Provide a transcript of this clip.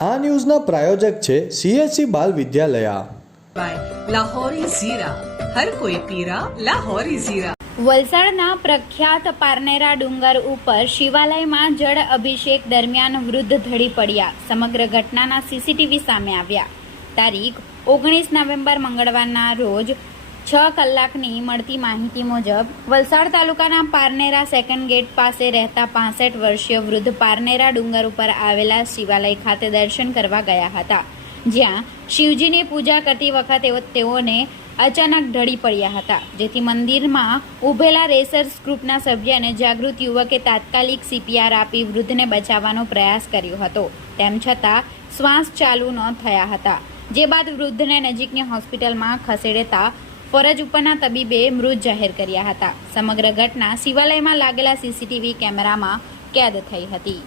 આ ન્યૂઝના પ્રાયોજક છે સીએસસી બાલ વિદ્યાલયા. વલસાડના પ્રખ્યાત પારનેરા ડુંગર ઉપર શિવાલયમાં જળ અભિષેક દરમિયાન વૃદ્ધ ધડી પડ્યા. સમગ્ર ઘટનાના સીસીટીવી સામે આવ્યા. તારીખ ઓગણીસ નવેમ્બર મંગળવારના રોજ છ કલાકની મળતી માહિતી મુજબ, વલસાડ તાલુકાના પારનેરા સેકન્ડ ગેટ પાસે રહેતા પાસઠ વર્ષીય વૃદ્ધ પારનેરા ડુંગર ઉપર આવેલા શિવાલય ખાતે દર્શન કરવા ગયા હતા. જ્યાં શિવજીની પૂજા કરતી વખતે તેઓને અચાનક ઢળી પડ્યા હતા. જેથી મંદિરમાં ઉભેલા રેસર્સ ગ્રુપના સભ્ય અને જાગૃત યુવકે તાત્કાલિક સીપીઆર આપી વૃદ્ધને બચાવવાનો પ્રયાસ કર્યો હતો. તેમ છતાં, શ્વાસ ચાલુ ન થયા હતા. જે બાદ વૃદ્ધને નજીકની હોસ્પિટલમાં ખસેડતા ફરજ ઉપરના તબીબે મૃત જાહેર કર્યા હતા. સમગ્ર ઘટના શિવાલયમાં લાગેલા સીસીટીવી કેમેરામાં કેદ થઈ હતી.